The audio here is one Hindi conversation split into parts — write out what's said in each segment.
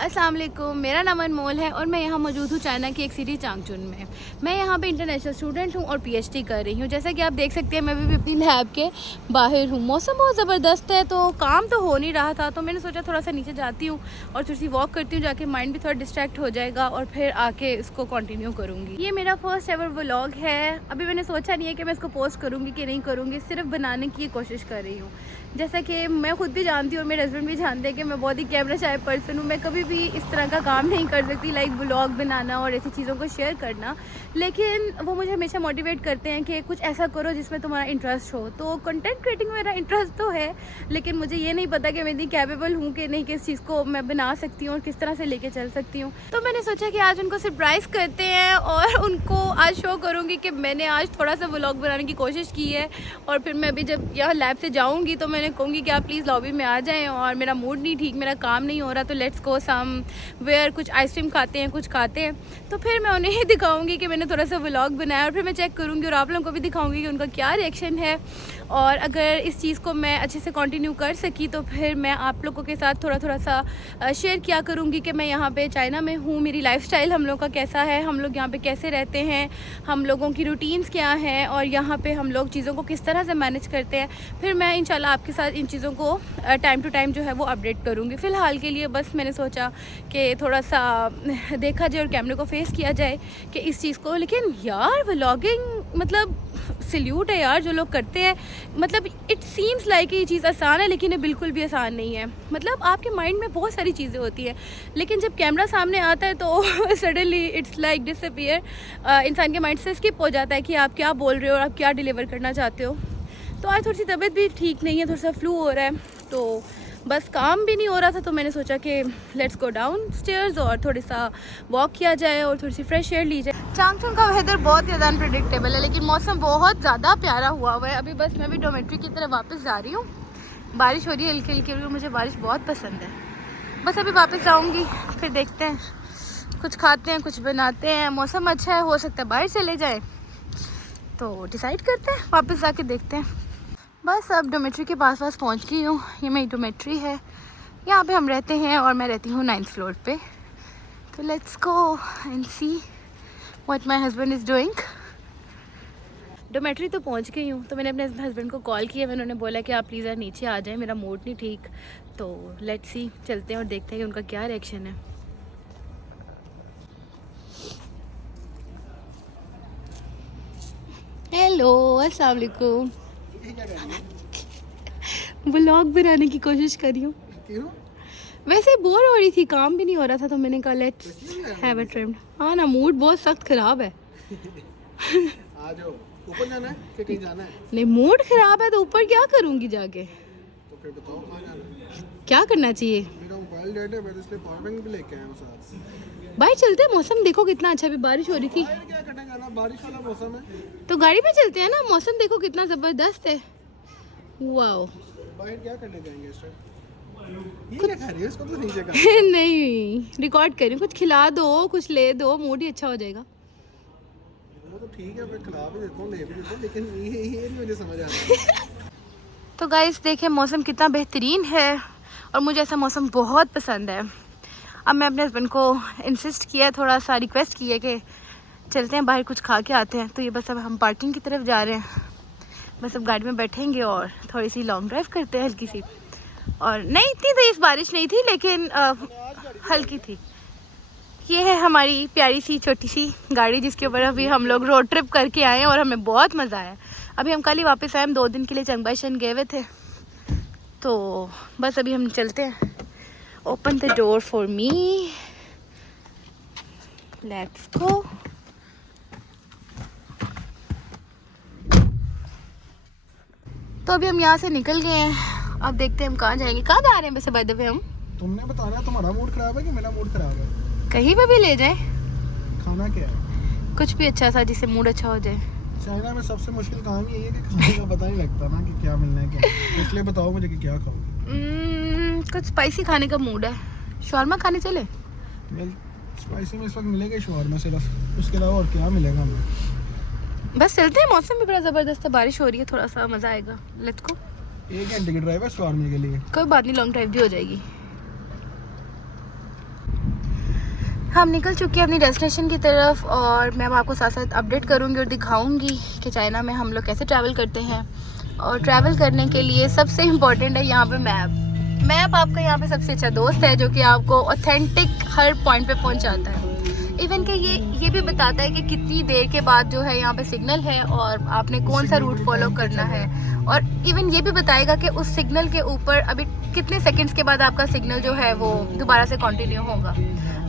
अस्सलाम वालेकुम, मेरा नाम अनमोल है और मैं यहाँ मौजूद हूँ चाइना की एक सिटी चांगचुन में। मैं यहाँ पे इंटरनेशनल स्टूडेंट हूँ और पीएचडी कर रही हूँ। जैसा कि आप देख सकते हैं मैं भी अपनी लैब के बाहर हूँ। मौसम बहुत ज़बरदस्त है तो काम तो हो नहीं रहा था, तो मैंने सोचा थोड़ा सा नीचे जाती हूँ और थोड़ी सी वॉक करती हूँ, जाके माइंड भी थोड़ा डिस्ट्रैक्ट हो जाएगा और फिर आके इसको कंटिन्यू करूँगी। ये मेरा फर्स्ट एवर व्लॉग है। अभी मैंने सोचा नहीं है कि मैं इसको पोस्ट करूँगी कि नहीं करूँगी, सिर्फ बनाने की कोशिश कर रही हूँ। जैसा कि मैं खुद भी जानती हूँ और मेरे हस्बैंड भी जानते हैं कि मैं बहुत ही कैमरा शाय पर्सन हूँ। मैं कभी भी इस तरह का काम नहीं कर सकती, लाइक व्लॉग बनाना और ऐसी चीज़ों को शेयर करना, लेकिन वो मुझे हमेशा मोटिवेट करते हैं कि कुछ ऐसा करो जिसमें तुम्हारा इंटरेस्ट हो। तो कंटेंट क्रिएटिंग में मेरा इंटरेस्ट तो है, लेकिन मुझे ये नहीं पता कि मैं इतनी कैपेबल हूँ कि नहीं किस चीज़ को मैं बना सकती हूँ और किस तरह से लेके चल सकती हूँ। तो मैंने सोचा कि आज उनको सरप्राइज़ करते हैं और उनको आज शो करूँगी कि मैंने आज थोड़ा सा व्लॉग बनाने की कोशिश की है। और फिर मैं अभी जब यहाँ लैब से जाऊँगी तो मैंने कहूँगी कि आप प्लीज़ लॉबी में आ जाएँ और मेरा मूड नहीं ठीक, मेरा काम नहीं हो रहा, तो लेट्स गो सम वेयर, कुछ आइसक्रीम खाते हैं, कुछ खाते हैं। तो फिर मैं उन्हें ही दिखाऊंगी कि मैंने थोड़ा सा व्लॉग बनाया और फिर मैं चेक करूँगी और आप लोगों को भी दिखाऊंगी कि उनका क्या रिएक्शन है। और अगर इस चीज़ को मैं अच्छे से कंटिन्यू कर सकी तो फिर मैं आप लोगों के साथ थोड़ा सा शेयर किया करूँगी कि मैं यहाँ पे चाइना में हूँ, मेरी लाइफस्टाइल हम लोग का कैसा है, हम लोग यहाँ पे कैसे रहते हैं, हम लोगों की रूटीन्स क्या हैं और यहाँ पे हम लोग चीज़ों को किस तरह से मैनेज करते हैं। फिर मैं इंशाल्लाह आपके साथ इन चीज़ों को टाइम टू टाइम जो है वो अपडेट करूँगी। फ़िलहाल के लिए बस मैंने सोचा कि थोड़ा सा देखा जाए और कैमरे को फेस किया जाए कि इस चीज़ को। लेकिन यार व्लॉगिंग मतलब सल्यूट है यार जो लोग करते हैं। मतलब इट सीम्स लाइक ये चीज़ आसान है, लेकिन ये बिल्कुल भी आसान नहीं है। मतलब आपके माइंड में बहुत सारी चीज़ें होती हैं, लेकिन जब कैमरा सामने आता है तो सडनली इट्स लाइक डिसअपीयर। इंसान के माइंड से स्किप हो जाता है कि आप क्या बोल रहे हो और आप क्या डिलीवर करना चाहते हो। तो आज थोड़ी सी तबीयत भी ठीक नहीं है, थोड़ा सा फ्लू हो रहा है, तो बस काम भी नहीं हो रहा था, तो मैंने सोचा कि लेट्स गो डाउन स्टेयर्स और थोड़ी सा वॉक किया जाए और थोड़ी सी फ्रेश एयर ली जाए। चांगचुन का वेदर बहुत ज़्यादा अनप्रेडिक्टेबल है, लेकिन मौसम बहुत ज़्यादा प्यारा हुआ है। अभी बस मैं भी डोमेट्री की तरफ वापस जा रही हूँ। बारिश हो रही है हल्की हल्की, मुझे बारिश बहुत पसंद है। बस अभी वापस जाऊँगी, फिर देखते हैं, कुछ खाते हैं, कुछ बनाते हैं। मौसम अच्छा है, हो सकता है बाहर चले जाए, तो डिसाइड करते हैं, वापस जाके देखते हैं। बस अब डोमेट्री के पास पहुंच गई हूँ। ये मेरी डोमेट्री है, यहाँ पे हम रहते हैं और मैं रहती हूँ 9th फ्लोर पे। तो let's go and see what my husband is doing. Dormitory तो पहुँच गई हूँ, तो मैंने अपने हस्बैंड को कॉल किया। मैंने उन्हें बोला कि आप प्लीज़ यार नीचे आ जाएँ, मेरा मूड नहीं ठीक। तो लेट्स सी, चलते हैं और देखते हैं कि उनका क्या रिएक्शन है। हेलो, अस्सलाम वालेकुम। व्लॉग बनाने की कोशिश करी हूँ, वैसे बोर हो रही थी, काम भी नहीं हो रहा था, तो मैंने कहा लेट्स हैव अ ट्रिप। हाँ ना, मूड बहुत सख्त खराब है। आ जाओ। ऊपर जाना है कि कहीं जाना है? नहीं, मूड खराब है तो ऊपर क्या करूँगी जाके। तो फिर बताओ कहाँ जाना है? क्या करना चाहिए? मेरा मोबाइल डेड है, मैं तो इसलिए पावर बैंक भी लेके आया हूँ साथ। बाहर चलते हैं, मौसम देखो कितना अच्छा, अभी बारिश हो रही थी। बाहर क्या करने जाना, बारिश वाला मौसम है। तो गाड़ी पे चलते हैं ना, मौसम देखो कितना ज़बरदस्त है। वाओ। बाहर क्या करने जाएंगे इस टाइम? ये क्या खा रही है? इसको तो नीचे का। नहीं, रिकॉर्ड करें, कुछ खिला दो, कुछ ले दो, मूड ही अच्छा हो जाएगा। वो तो ठीक है, मैं खिला भी देता हूँ, ले भी देता हूँ, लेकिन ये नहीं मुझे समझ आ रहा। तो गाइस देखिए मौसम कितना बेहतरीन है और मुझे ऐसा मौसम बहुत पसंद है। अब मैं अपने हस्बैंड को इंसिस्ट किया है, थोड़ा सा रिक्वेस्ट की है कि चलते हैं बाहर कुछ खा के आते हैं। तो ये बस अब हम पार्किंग की तरफ जा रहे हैं। बस अब गाड़ी में बैठेंगे और थोड़ी सी लॉन्ग ड्राइव करते हैं, हल्की सी। और नहीं इतनी तेज़ बारिश नहीं थी, लेकिन हल्की थी। ये है हमारी प्यारी सी छोटी सी गाड़ी, जिसके ऊपर अभी हम लोग रोड ट्रिप करके आए हैं और हमें बहुत मज़ा आया। अभी हम कल ही वापस आए, हम 2 दिन के लिए चंगबाशन गए हुए थे। तो बस अभी हम चलते हैं। Open the door for me, let's go. तो अभी हम यहाँ से निकल गए हैं, अब देखते हैं हम कहाँ जाएंगे। कहाँ जा रहे हैं वैसे बाय द वे हम? तुमने बताना है, तुम्हारा मूड खराब है कि मेरा मूड खराब है? कहीं पे भी ले जाए, खाना क्या है? कुछ भी अच्छा सा जिससे मूड अच्छा हो जाए। चाइना में सबसे मुश्किल काम यही है कि खाने का पता नहीं लगता ना कि क्या मिलना है क्या। इसलिए बताओ मुझे कि क्या खाओगे। कुछ स्पाइसी खाने का मूड है, शॉर्मा खाने चले? वेल स्पाइसी में इस वक्त मिलेगा शॉर्मा सिर्फ, उसके अलावा और क्या मिलेगा हमें? बस चलते हैं, मौसम भी बड़ा ज़बरदस्त है, बारिश हो रही है, थोड़ा सा मज़ा आएगा। Let's go. 1 घंटे की ड्राइव है शॉर्मा के लिए। कोई बात नहीं, लॉन्ग ड्राइव भी हो जाएगी। हम निकल चुके हैं अपनी डेस्टिनेशन की तरफ और मैं अब आपको साथ साथ अपडेट करूंगी और दिखाऊंगी कि चाइना में हम लोग कैसे ट्रैवल करते हैं। और ट्रैवल करने के लिए सबसे इम्पोर्टेंट है यहाँ पे मैप आपका यहाँ पे सबसे अच्छा दोस्त है जो कि आपको ऑथेंटिक हर पॉइंट पे पहुँचाता है। इवन कि ये भी बताता है कि कितनी देर के बाद जो है यहाँ पे सिग्नल है और आपने कौन सा रूट फॉलो करना है। और इवन ये भी बताएगा कि उस सिग्नल के ऊपर अभी कितने सेकंड्स के बाद आपका सिग्नल जो है वो दोबारा से कंटिन्यू होगा।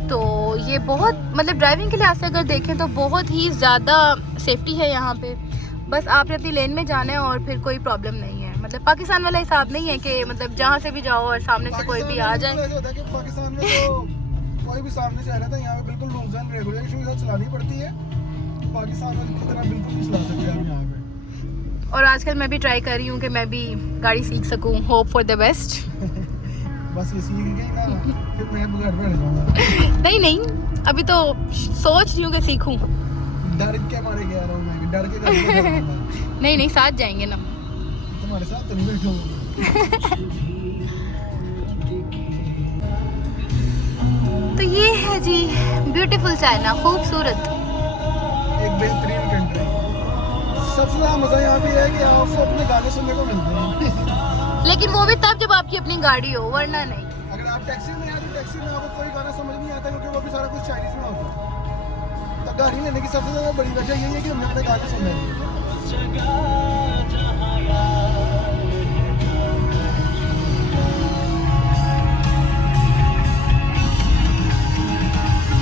तो ये बहुत मतलब ड्राइविंग के लिहाज से अगर देखें तो बहुत ही ज़्यादा सेफ्टी है यहाँ पे। बस आपने अपनी लेन में जाना है और फिर कोई प्रॉब्लम नहीं है। मतलब पाकिस्तान वाला हिसाब नहीं है कि मतलब जहाँ से भी जाओ और सामने से कोई भी आ जाए। पाकिस्तान में तो कोई भी सामने से आ रहा था, यहाँ पे बिल्कुल रूल्स एंड रेगुलेशन के साथ चलानी पड़ती है। पाकिस्तान में की तरह बिल्कुल नहीं चला सकते हम यहाँ पे। और आजकल मैं भी ट्राई कर रही हूँ कि मैं भी गाड़ी सीख सकूँ। Hope for the best. बस ये सीख गई ना फिर मैं घर बैठ जाऊंगा। नहीं अभी तो सोच रही हूँ कि सीखूँ। डर के मारे गया रहा हूँ मैं, डर के घर पे जाऊंगा। नहीं साथ जाएंगे ना। तुम्हारे साथ तो नहीं बैठूंगा। तो ये है जी ब्यूटीफुल चाइना, खूबसूरत एक बेहतरीन कंट्री। सबसे ज़्यादा मज़ा यहाँ पे है कि आपको अपने गाने सुनने को मिलते हैं। लेकिन वो भी तब जब आपकी अपनी गाड़ी हो, वरना नहीं। अगर आप टैक्सी में हैं तो टैक्सी में आपको कोई गाना समझ नहीं आता क्योंकि वो भी सारा कुछ चाइनीज में होता है। तो गाड़ी लेने की सबसे ज़्यादा बड़ी वजह यही है कि हमने अपने गाने सुनने हैं।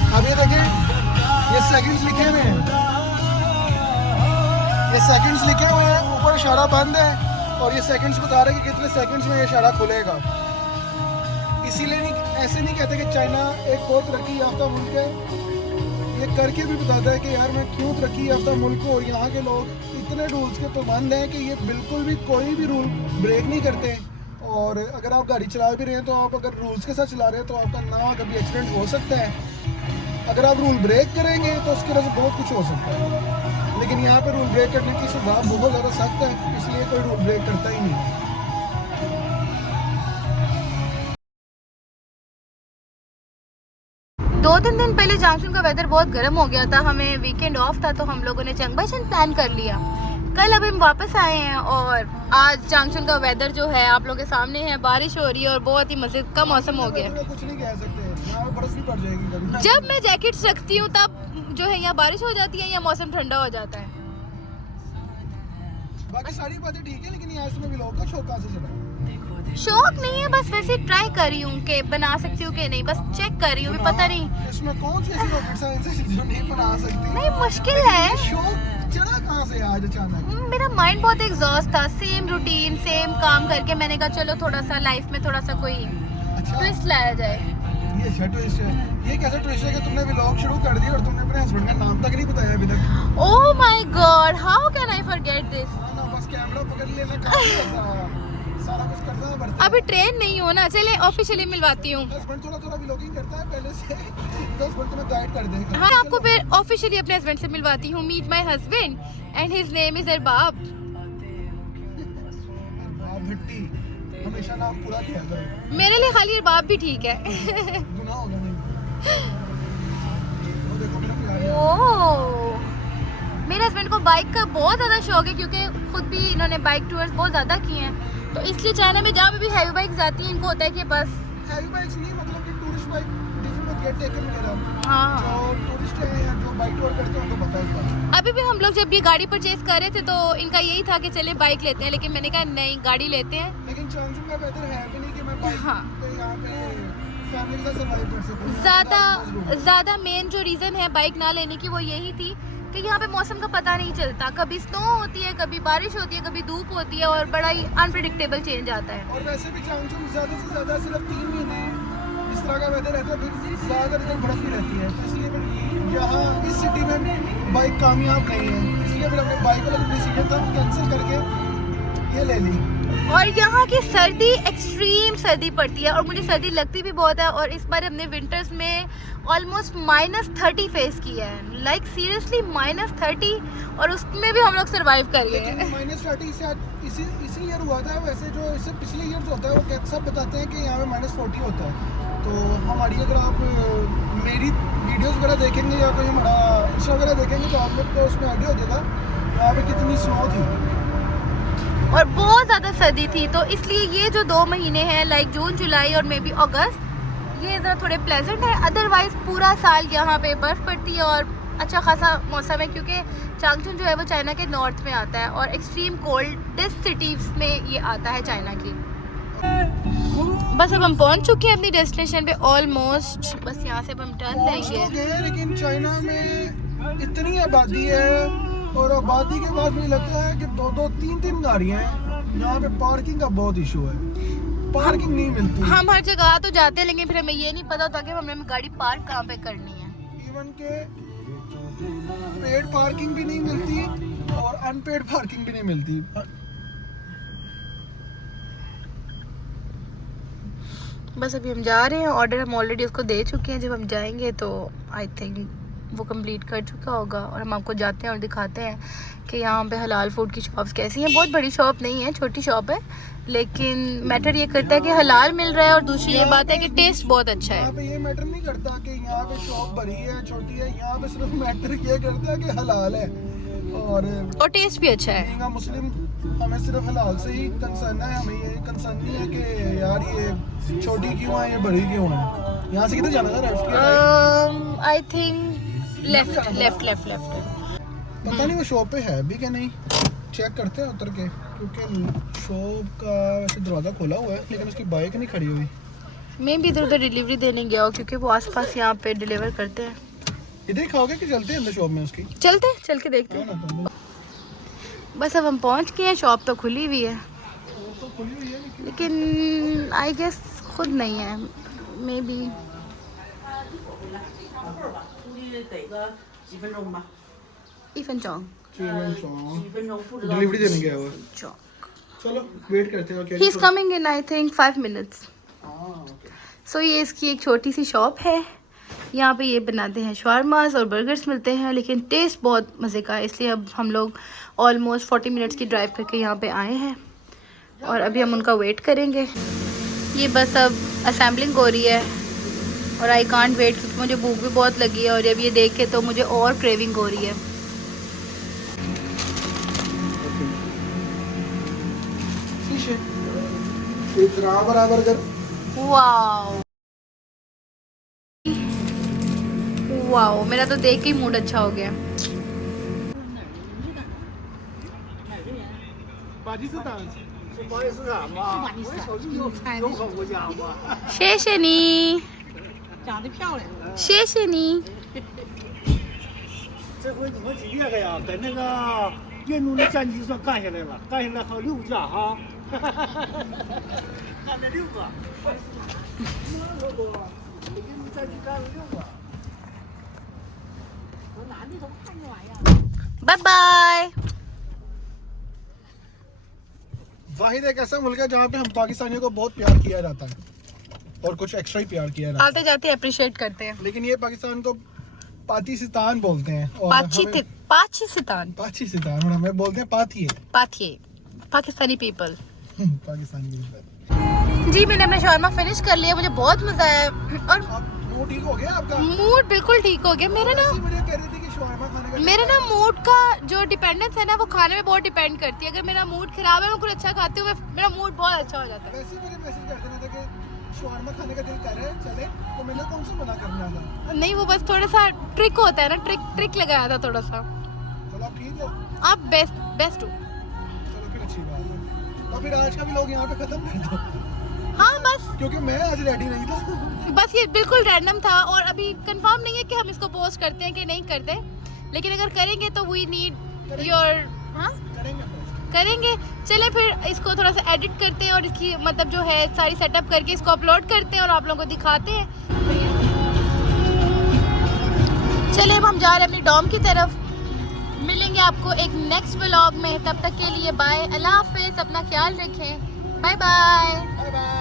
अब ये देखें, ये सेकंड्स लिखे हुए हैं, ये सेकंड्स लिखे हुए हैं, ऊपर इशारा बंद है और ये सेकंड्स बता रहे हैं कि कितने सेकंड्स में ये इशारा खुलेगा। इसीलिए नहीं, ऐसे नहीं कहते कि चाइना एक बहुत तरक्की याफ्ता मुल्क है। ये करके भी बताता है कि यार मैं क्यों तरक्की याफ्ता मुल्क हूँ और यहाँ के लोग इतने रूल्स के पाबंद हैं कि ये बिल्कुल भी कोई भी रूल ब्रेक नहीं करते। और अगर आप गाड़ी चला भी रहे हैं तो आप अगर रूल्स के साथ चला रहे हैं तो आपका ना कभी एक्सीडेंट हो सकता है। अगर आप रूल ब्रेक करेंगे तो उसकी वजह से बहुत कुछ हो सकता है। लेकिन यहाँ पे रूल ब्रेक करने की सज़ा बहुत ज़्यादा सख्त है, इसलिए कोई रूल ब्रेक करता ही नहीं। 2-3 दिन पहले चांगचुन का वेदर बहुत गर्म हो गया था। हमें वीकेंड ऑफ था तो हम लोगों ने चंगबाईचेन प्लान कर लिया। कल अब हम वापस आए हैं और आज चांगचुन का वेदर जो है आप लोगों के सामने है। बारिश हो रही है और बहुत ही मजे का मौसम हो गया। कुछ नहीं कह सकते, यहाँ बर्फ भी पड़ जाएगी कभी। जब मैं जैकेट्स रखती हूँ तब जो है यहाँ बारिश हो जाती है या मौसम ठंडा हो जाता है। बाकी सारी बातें ठीक है, लेकिन यहाँ इसमें व्लॉग का शौक कहाँ से चला? शौक नहीं है, बस वैसे ट्राई कर रही हूँ कि बना सकती हूँ कि नहीं, बस चेक कर रही हूँ। पता नहीं इसमें कौन सी ऐसी रॉकेट साइंस है जो नहीं बना सकती। नहीं, मुश्किल है। शौक चढ़ा कहाँ से आज अचानक? मेरा माइंड बहुत एग्जॉस्ट था, सेम रूटीन सेम काम करके। मैंने कहा चलो थोड़ा सा लाइफ में थोड़ा सा कोई ट्विस्ट लाया जाए। ये अच्छा ट्विस्ट है। ये कैसा ट्विस्ट है कि तुमने व्लॉग शुरू कर दिया और तुमने अपने हस्बैंड का नाम तक नहीं बताया अभी तक। Oh my God, how can I forget this. बस कैमरा पकड़ लेना, काम करना, सारा कुछ करना पड़ता है। अभी ट्रेन नहीं हो ना, चले ऑफिशियली मिलवाती हूँ। हस्बैंड थोड़ा व्लॉगिंग करता है पहले से, तो हस्बैंड तुम्हें गाइड कर देगा। हाँ, आपको फिर ऑफिशियली अपने हस्बैंड से मिलवाती हूँ। Meet my husband and his name is Arbab. Bhatti हमेशा नाम पूरा किया करो। मेरे लिए खाली अरबाब भी ठीक है। गुनाह होगा नहीं। वो देखो मेरा प्यार है। ओह, मेरे हस्बैंड को बाइक का बहुत ज़्यादा शौक है क्योंकि खुद भी इन्होंने बाइक टूर्स बहुत ज़्यादा किए हैं। तो इसलिए चाइना में जहाँ भी हैवी बाइक्स आती हैं इनको होता है कि बस हैवी बाइक्स नहीं, मतलब कि tourist bike different get taken वगैरह। हाँ। जो टूरिस्ट हैं या जो बाइक टूर करते हैं उनको पता है इस बात। अभी भी हम लोग जब ये गाड़ी परचेज कर रहे थे तो इनका यही था कि चले बाइक लेते हैं, लेकिन मैंने कहा नहीं, गाड़ी लेते हैं। लेकिन चांसुन का वेदर है भी नहीं कि मैं बाइक हाँ। पे यहाँ पे फैमिली के साथ सर्वाइव कर सकूं। ज़्यादा मेन जो रीज़न है बाइक ना लेने की वो यही थी कि यहाँ पे मौसम का पता नहीं चलता। कभी स्नो होती है, कभी बारिश होती है, कभी धूप होती है और बड़ा ही अनप्रिडिक्टेबल चेंज आता है। और वैसे भी चांसुन ज़्यादा से ज़्यादा सिर्फ 3 महीने इस तरह का वेदर रहता है, फिर ज़्यादातर इधर बर्फ ही रहती है। तो इसलिए फिर यहाँ इस सिटी में बाइक कामयाब नहीं है, इसलिए फिर हमने बाइक वाला डिसीजन था कैंसिल करके ये ले ली। और यहाँ की सर्दी एक्सट्रीम सर्दी पड़ती है और मुझे सर्दी लगती भी बहुत है। और इस बार हमने विंटर्स में ऑलमोस्ट -30 फेस किया है, लाइक सीरियसली -30, और उसमें भी हम लोग सर्वाइव कर गए हैं। -30 से इसी ईयर हुआ था। वैसे जो इससे पिछले ईयर होता है वो सब बताते हैं कि यहाँ पे -40 होता है। तो तो हमारी अगर आप मेरी वीडियोस वगैरह देखेंगे या कोई हमारा इंस्टा वगैरह देखेंगे तो आप लोग को उसमें आइडिया हो जाएगा यहाँ पे कितनी स्नो थी और बहुत ज़्यादा सर्दी थी। तो इसलिए ये जो 2 महीने हैं लाइक जून जुलाई और मे बी अगस्त, ये ज़रा थोड़े प्लेजेंट है। अदरवाइज़ पूरा साल यहाँ पे बर्फ़ पड़ती है और अच्छा खासा मौसम है, क्योंकि चांगचुन जो है वो चाइना के नॉर्थ में आता है और एक्सट्रीम कोल्डेस्ट सिटीज़ में ये आता है चाइना की। बस अब हम पहुँच चुके हैं अपनी डेस्टिनेशन पे ऑलमोस्ट। बस यहाँ से अब हम टर्न लेंगे। लेकिन चाइना में इतनी आबादी है और आबादी के बाद मुझे लगता है कि 2-3 गाड़ियाँ हैं। यहाँ पे पार्किंग का बहुत इशू है, पार्किंग नहीं मिलती। हम हर जगह तो जाते हैं लेकिन फिर हमें ये नहीं पता होता कि हमें गाड़ी पार्क कहाँ पे करनी है। इवन के पेड पार्किंग भी नहीं मिलती और अनपेड पार्किंग भी नहीं मिलती। बस अभी हम जा रहे हैं, ऑर्डर हम ऑलरेडी उसको दे चुके हैं। जब हम जाएंगे तो आई थिंक वो कंप्लीट कर चुका होगा और हम आपको जाते हैं और दिखाते हैं कि यहाँ पे हलाल फूड की शॉप्स कैसी हैं। बहुत बड़ी शॉप नहीं है, छोटी शॉप है, लेकिन मैटर ये करता है कि हलाल मिल रहा है और दूसरी ये बात है कि टेस्ट बहुत अच्छा है। यहाँ पे ये मैटर नहीं करता कि यहाँ पे शॉप बड़ी है छोटी है, यहाँ पे सिर्फ मैटर ये करता है कि हलाल है और टेस्ट भी अच्छा है। बीइंग अ मुस्लिम हमें सिर्फ हलाल से ही कंसर्न है। हमें ये कंसर्न नहीं है कि यार ये छोटी क्यों है, ये बड़ी क्यों है। यहाँ से किधर जाना था? Left I think left. पता नहीं वो शॉप पे है भी क्या नहीं, चेक करते हैं उतर के, क्योंकि शॉप का वैसे दरवाज़ा खोला हुआ है लेकिन उसकी बाइक नहीं खड़ी हुई। मैं भी इधर उधर डिलीवरी देने गया हूँ क्योंकि वो आसपास यहाँ पे डिलीवर करते हैं। इधर ही खाओगे कि चलते हैं अंदर शॉप में उसकी? चल के देखते हैं। बस अब हम पहुँच गए हैं, शॉप तो खुली हुई है लेकिन आई गेस खुद नहीं है, मे बी। डिलीवरी देने गया हुआ। चलो वेट करते हैं। He is coming in I think 5 minutes. So ये इसकी एक छोटी सी शॉप है। यहाँ पे ये बनाते हैं शवारमास और बर्गर्स मिलते हैं, लेकिन टेस्ट बहुत मज़े का है, इसलिए अब हम लोग ऑलमोस्ट 40 मिनट्स की ड्राइव करके यहाँ पे आए हैं और अभी हम उनका वेट करेंगे। ये बस अब असेंबलिंग हो रही है और आई कांट वेट, क्योंकि मुझे भूख भी बहुत लगी है और जब ये देख के तो मुझे और क्रेविंग हो रही है। इतना बराबर कर। वाओ वाओ, मेरा तो देख के ही मूड अच्छा हो गया। शेषनी 谢谢你。这回你们几列个呀？在那个印度的战机上干下来了，干下来还有6架哈，干了6个。印度战机干了6个。我哪里都看着玩呀。बाय बाय। वाहिद एक ऐसा मुल्क है जहाँ पे हम पाकिस्तानियों को बहुत प्यार किया जाता है और कुछ एक्स्ट्रा ही प्यार किया जाता है। आते जाते अप्रिशिएट करते हैं, लेकिन ये पाकिस्तान को पाकिस्तान बोलते हैं और पाकिस्तान और हमें बोलते हैं पाथिये पाकिस्तानी पीपल। पाकिस्तानी people। जी मैंने अपना शवारमा फिनिश कर लिया, मुझे बहुत मजा आया और मूड ठीक हो गया आपका? मूड बिल्कुल ठीक हो गया। मेरा ना मेरे ना मूड का जो डिपेंडेंस है ना वो खाने में बहुत डिपेंड करती है। अगर मेरा मूड खराब है, मैं कुछ अच्छा खाती हूँ, मेरा मूड बहुत अच्छा हो जाता है। वैसे मेरे मैसेज कर देना था कि शवारमा खाने का दिल कर रहा है चले, तो मैंने कौन सा मना करना था? नहीं, वो बस थोड़ा सा ट्रिक होता है ना, ट्रिक लगाया था थोड़ा सा। चलो आप ठीक हो? आप बेस्ट हो। चलो फिर अच्छी बात है। तो फिर आज का भी लोग यहाँ पे खत्म कर दो। हाँ बस, क्योंकि मैं आज रेडी नहीं था। बस ये बिल्कुल रैंडम था और अभी कंफर्म नहीं है कि हम इसको पोस्ट करते हैं कि नहीं करते, लेकिन अगर करेंगे तो वी नीड योर। हाँ करेंगे। चले फिर इसको थोड़ा सा एडिट करते हैं और इसकी मतलब जो है सारी सेटअप करके इसको अपलोड करते हैं और आप लोगों को दिखाते हैं। चलिए अब हम जा रहे हैं अपनी डॉम की तरफ। मिलेंगे आपको एक नेक्स्ट व्लॉग में, तब तक के लिए बाय, अल्लाह हाफिज़, अपना ख्याल रखें, बाय बाय।